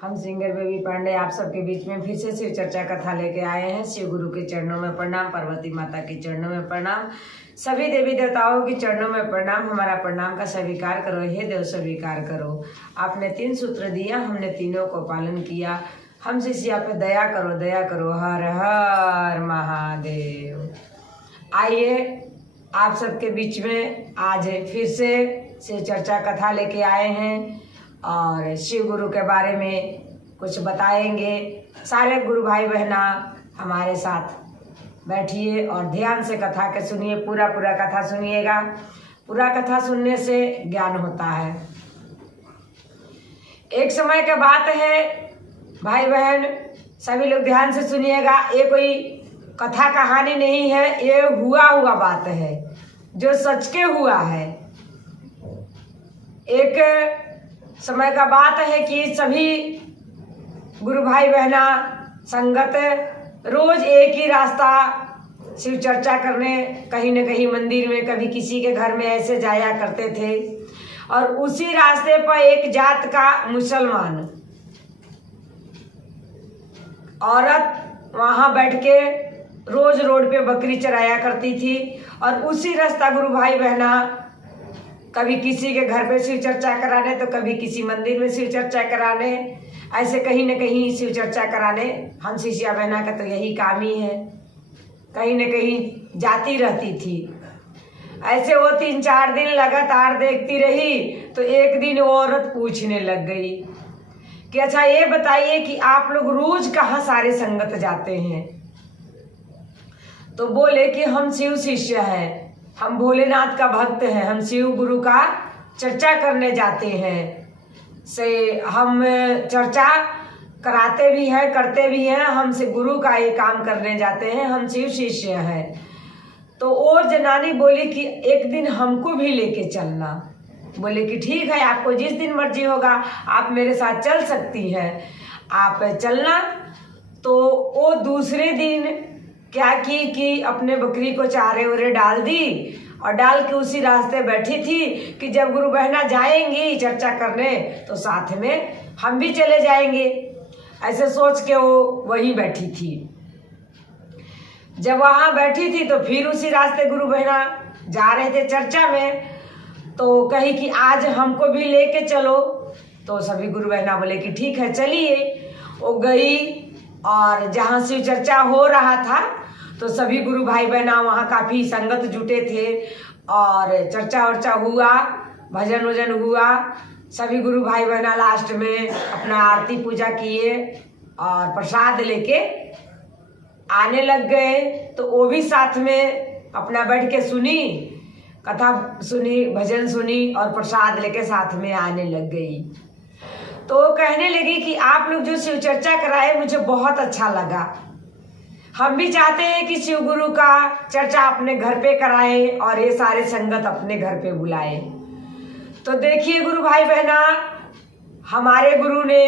हम singer baby Pandey आप सबके बीच में फिर से शिव चर्चा कथा लेके आए हैं। शिव गुरु के चरणों में प्रणाम, पार्वती माता के चरणों में प्रणाम, सभी देवी देवताओं के चरणों में प्रणाम। हमारा प्रणाम का स्वीकार करो, हे देव स्वीकार करो। आपने 3 सूत्र दिया, हमने तीनों को पालन किया। हम शिष्या पे दया करो, दया करो। हर हर महादेव। आइए आप सबके बीच में आज फिर से शिव चर्चा कथा लेके आए हैं और शिव गुरु के बारे में कुछ बताएंगे। सारे गुरु भाई बहना हमारे साथ बैठिए और ध्यान से कथा के सुनिए। पूरा कथा सुनिएगा। पूरा कथा सुनने से ज्ञान होता है। एक समय की बात है भाई बहन, सभी लोग ध्यान से सुनिएगा। ये कोई कथा कहानी नहीं है, ये हुआ बात है जो सच के हुआ है। एक समय का बात है कि सभी गुरु भाई बहना संगत रोज एक ही रास्ता शिव चर्चा करने कहीं न कहीं मंदिर में, कभी किसी के घर में ऐसे जाया करते थे। और उसी रास्ते पर एक जात का मुसलमान औरत वहां बैठ के रोज रोड पे बकरी चराया करती थी। और उसी रास्ता गुरु भाई बहना कभी किसी के घर पे शिव चर्चा कराने, तो कभी किसी मंदिर में शिव चर्चा कराने, ऐसे कहीं न कहीं शिव चर्चा कराने हम शिष्या बहना का तो यही काम ही है। कहीं न कहीं जाती रहती थी। ऐसे वो 3-4 दिन लगातार देखती रही तो एक दिन वो औरत पूछने लग गई कि अच्छा ये बताइए कि आप लोग रोज कहाँ सारे संगत जाते हैं? तो बोले कि हम शिव शिष्य हैं, हम भोलेनाथ का भक्त हैं, हम शिव गुरु का चर्चा करने जाते हैं। से हम चर्चा कराते भी हैं, करते भी हैं, हमसे गुरु का ये काम करने जाते हैं, हम शिव शिष्य हैं। तो वो जनानी बोली कि एक दिन हमको भी लेके चलना। बोले कि ठीक है, आपको जिस दिन मर्जी होगा आप मेरे साथ चल सकती हैं, आप चलना। तो वो दूसरे दिन क्या की कि अपने बकरी को चारे उरे डाल दी और डाल के उसी रास्ते बैठी थी कि जब गुरु बहना जाएंगी चर्चा करने तो साथ में हम भी चले जाएंगे। ऐसे सोच के वो वहीं बैठी थी। जब वहां बैठी थी तो फिर उसी रास्ते गुरु बहना जा रहे थे चर्चा में, तो कही कि आज हमको भी लेके चलो। तो सभी गुरु बहना बोले कि ठीक है चलिए। वो गई और जहाँ शिव चर्चा हो रहा था तो सभी गुरु भाई बहना वहाँ काफी संगत जुटे थे और चर्चा वर्चा हुआ, भजन वजन हुआ। सभी गुरु भाई बहना लास्ट में अपना आरती पूजा किए और प्रसाद लेके आने लग गए। तो वो भी साथ में अपना बैठ के सुनी, कथा सुनी, भजन सुनी और प्रसाद लेके साथ में आने लग गई। तो कहने लगी कि आप लोग जो शिव चर्चा कराए मुझे बहुत अच्छा लगा। हम भी चाहते हैं कि शिव गुरु का चर्चा अपने घर पे कराए और ये सारे संगत अपने घर पे बुलाए। तो देखिए गुरु भाई बहना, हमारे गुरु ने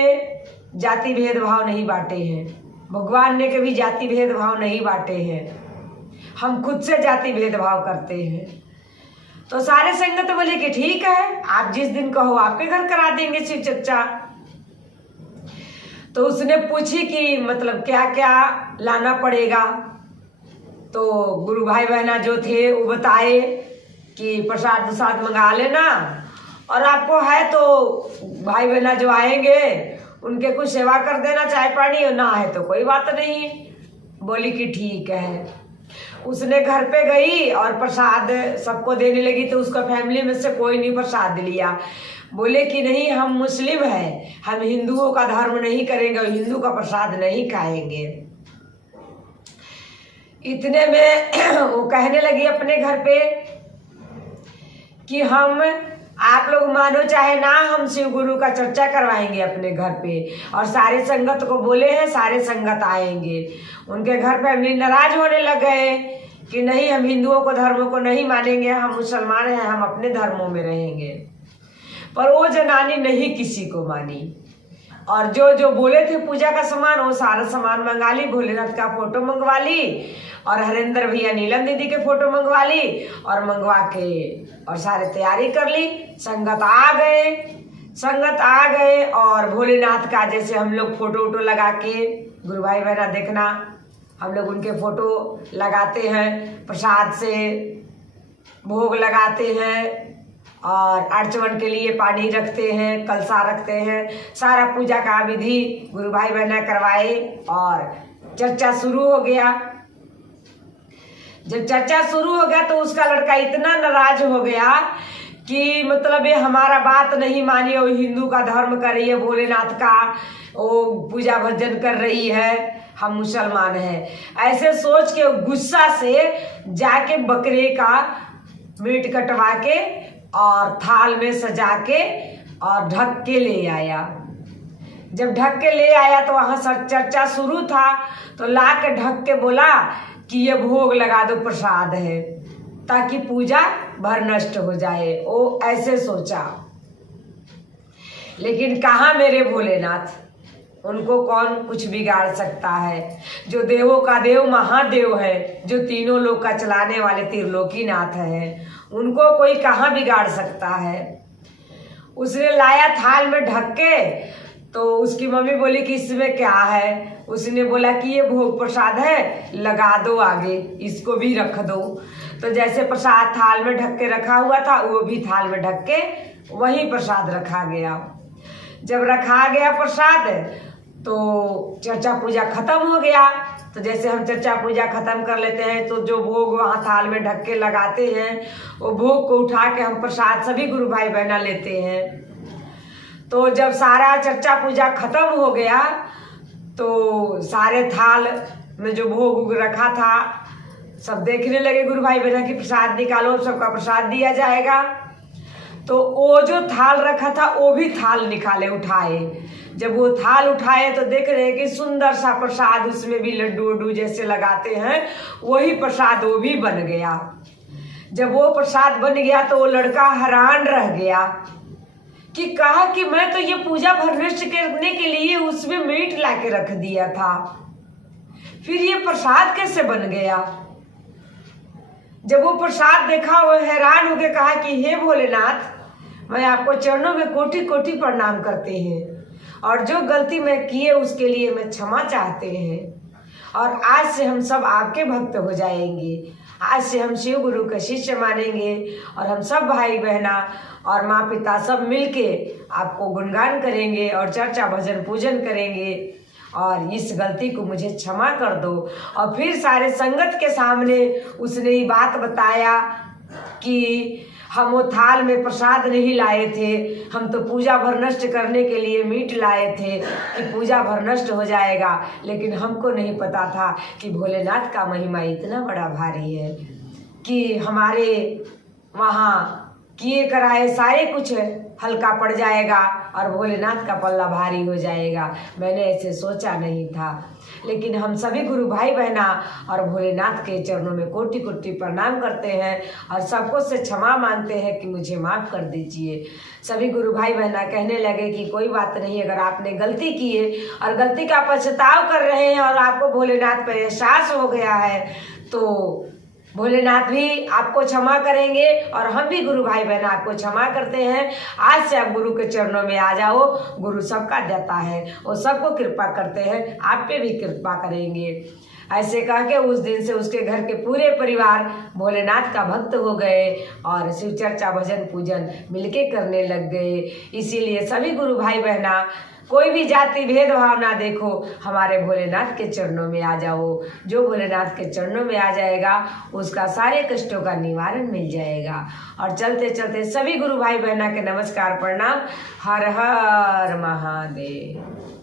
जाति भेदभाव नहीं बांटे हैं, भगवान ने कभी जाति भेदभाव नहीं बांटे हैं। हम खुद से जाति भेदभाव करते हैं। तो सारे संगत बोले कि ठीक है, आप जिस दिन कहो आपके घर करा देंगे शिव चर्चा। तो उसने पूछी कि मतलब क्या क्या लाना पड़ेगा। तो गुरु भाई बहना जो थे वो बताए कि प्रसाद मंगा लेना और आपको है तो भाई बहना जो आएंगे उनके कुछ सेवा कर देना, चाय पानी, ना है तो कोई बात नहीं। बोली कि ठीक है। उसने घर पे गई और प्रसाद सबको देने लगी। तो उसका फैमिली में से कोई नहीं प्रसाद लिया। बोले कि नहीं, हम मुस्लिम हैं, हम हिंदुओं का धर्म नहीं करेंगे और हिंदू का प्रसाद नहीं खाएंगे। इतने में वो कहने लगी अपने घर पे कि हम, आप लोग मानो चाहे ना, हम शिव गुरु का चर्चा करवाएंगे अपने घर पे। और सारे संगत को बोले हैं, सारे संगत आएंगे। उनके घर फैमिली नाराज होने लग गए कि नहीं, हम हिंदुओं को धर्मों को नहीं मानेंगे, हम मुसलमान हैं, हम अपने धर्मों में रहेंगे। पर वो जनानी नहीं किसी को मानी और जो जो बोले थे पूजा का सामान वो सारा सामान मंगा ली। भोलेनाथ का फोटो मंगवा ली और हरेंद्र भैया नीलम दीदी के फोटो मंगवा ली और मंगवा के और सारे तैयारी कर ली। संगत आ गए, संगत आ गए और भोलेनाथ का जैसे हम लोग फोटो वोटो लगा के, गुरु भाई बहना देखना, हम लोग उनके फोटो लगाते हैं, प्रसाद से भोग लगाते हैं और आचमन के लिए पानी रखते हैं, कलसा रखते हैं, सारा पूजा का विधि गुरु भाई बहना करवाए और चर्चा शुरू हो गया। जब चर्चा शुरू हो गया तो उसका लड़का इतना नाराज हो गया कि मतलब ये हमारा बात नहीं मानी, वो हिंदू का धर्म कर रही है, भोलेनाथ का वो पूजा भजन कर रही है, हम मुसलमान हैं। ऐसे सोच के गुस्सा से जाके बकरे का मीट कटवा के और थाल में सजा के और ढक के ले आया। जब ढक के ले आया तो वहाँ चर्चा शुरू था, तो ला के ढक के बोला कि ये भोग लगा दो, प्रसाद है, ताकि पूजा भर नष्ट हो जाए। वो ऐसे सोचा, लेकिन कहाँ मेरे भोलेनाथ, उनको कौन कुछ बिगाड़ सकता है। जो देवों का देव महादेव है, जो तीनों लोक का चलाने वाले त्रिलोकीनाथ है, उनको कोई कहाँ बिगाड़ सकता है। उसने लाया थाल में ढक के, तो उसकी मम्मी बोली कि इसमें क्या है। उसने बोला कि ये भोग प्रसाद है, लगा दो आगे, इसको भी रख दो। तो जैसे प्रसाद थाल में ढक के रखा हुआ था, वो भी थाल में ढक के वहीं प्रसाद रखा गया। जब रखा गया प्रसाद तो चर्चा पूजा खत्म हो गया। तो जैसे हम चर्चा पूजा खत्म कर लेते हैं तो जो भोग वहाँ थाल में ढक के लगाते हैं, वो भोग को उठा के हम प्रसाद सभी गुरु भाई बहना लेते हैं। तो जब सारा चर्चा पूजा खत्म हो गया तो सारे थाल में जो भोग रखा था सब देखने लगे गुरु भाई बहना कि प्रसाद निकालो, सबका प्रसाद दिया जाएगा। तो वो जो थाल रखा था वो भी थाल निकाले, उठाए। जब वो थाल उठाए तो देख रहे हैं कि सुंदर सा प्रसाद, उसमें भी लड्डू वड्डू जैसे लगाते हैं वही प्रसाद वो भी बन गया। जब वो प्रसाद बन गया तो वो लड़का हैरान रह गया कि कहा कि मैं तो ये पूजा भर नष्ट करने के लिए उसमें मीट ला के रख दिया था, फिर ये प्रसाद कैसे बन गया। जब वो प्रसाद देखा वो हैरान होकर कहा कि हे भोलेनाथ, मैं आपको चरणों में कोटि कोटि प्रणाम करते हैं और जो गलती मैं किए उसके लिए मैं क्षमा चाहते हैं, और आज से हम सब आपके भक्त हो जाएंगे। आज से हम शिव गुरु का शिष्य मानेंगे और हम सब भाई बहना और माँ पिता सब मिलके आपको गुणगान करेंगे और चर्चा भजन पूजन करेंगे, और इस गलती को मुझे क्षमा कर दो। और फिर सारे संगत के सामने उसने ये बात बताया कि हम वो थाल में प्रसाद नहीं लाए थे, हम तो पूजा भर नष्ट करने के लिए मीट लाए थे कि पूजा भर नष्ट हो जाएगा, लेकिन हमको नहीं पता था कि भोलेनाथ का महिमा इतना बड़ा भारी है कि हमारे वहाँ किए कराए सारे कुछ हल्का पड़ जाएगा और भोलेनाथ का पल्ला भारी हो जाएगा। मैंने ऐसे सोचा नहीं था, लेकिन हम सभी गुरु भाई बहना और भोलेनाथ के चरणों में कोटि कोटि प्रणाम करते हैं और सबको से क्षमा मांगते हैं कि मुझे माफ़ कर दीजिए। सभी गुरु भाई बहना कहने लगे कि कोई बात नहीं, अगर आपने गलती की है और गलती का पछताव कर रहे हैं और आपको भोलेनाथ पर एहसास हो गया है तो भोलेनाथ भी आपको क्षमा करेंगे और हम भी गुरु भाई बहन आपको क्षमा करते हैं। आज से आप गुरु के चरणों में आ जाओ, गुरु सबका देता है, वो सबको कृपा करते हैं, आप पे भी कृपा करेंगे। ऐसे कह के उस दिन से उसके घर के पूरे परिवार भोलेनाथ का भक्त हो गए और शिव चर्चा भजन पूजन मिलके करने लग गए। इसीलिए सभी गुरु भाई बहना कोई भी जाति भेदभाव ना देखो, हमारे भोलेनाथ के चरणों में आ जाओ। जो भोलेनाथ के चरणों में आ जाएगा उसका सारे कष्टों का निवारण मिल जाएगा। और चलते चलते सभी गुरु भाई बहना के नमस्कार प्रणाम। हर हर महादेव।